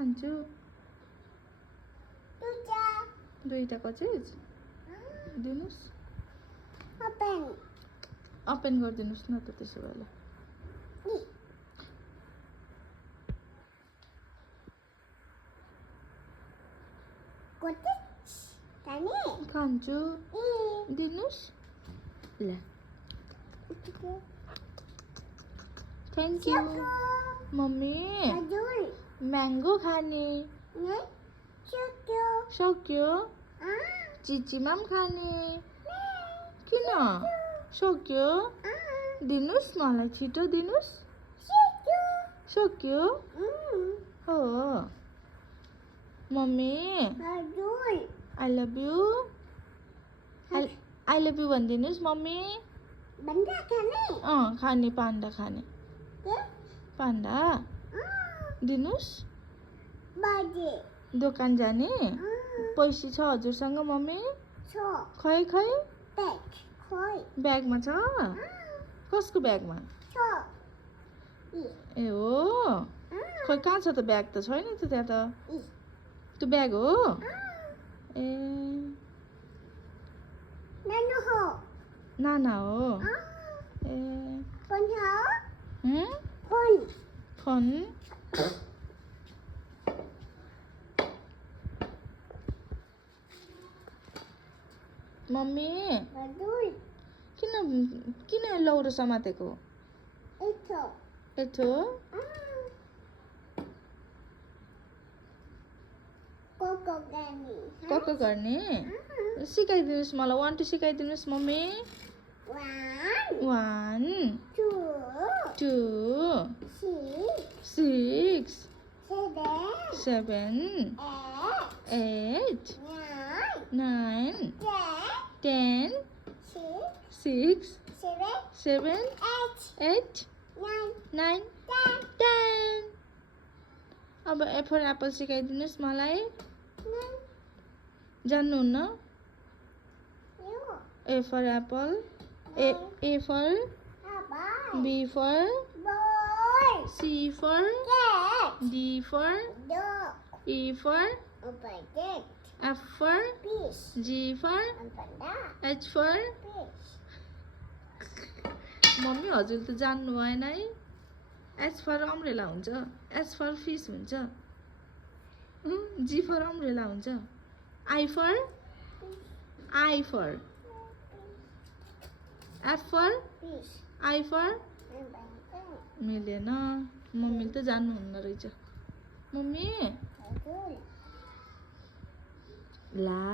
खान्छु दुईटाको चिज दिनुस् ओपन गरिदिनुस् न त त्यसो भए खान्छु दिनुस् ल थ्याङ्क यू मम्मी म्याङ्गो खाने सक्यो चिचीमा पनि खाने किन सक्यो दिनुस् मलाई छिटो दिनुस् सक्यो हो mummy I love you I love you भनिदिनुस् मम्मी खाने पान्डा खाने पान्डा दिनुस् दोकान जाने पैसा छ हजुरसँग मम्मी खै खै ब्यागमा छ कसको ब्यागमा ए हो खै कहाँ छ त ब्याग त छैन त त्यहाँ त त्यो ब्याग हो ए नाना हो ए फोन मम्मी किन लौरो समातेको यथो कको गर्ने सिकाइदिनुस् मलाई 1 2 सिकाइदिनुस् मम्मी 1 2 6 7 8 9 10 6 7 8 9 10 अब ए फर एप्पल सिकाइदिनुस् मलाई जान्नुहुन्न A for apple A for B for C for D for E for F for G for H for mummy हजुर त जान्नु भएन है एच फर अम्ब्रेला हुन्छ एच फर फिस हुन्छ जी फर अम्ब्रेला हुन्छ I for F for I for मिलेन मम्मीले त जान्नुहुन्न रहेछ मम्मी ला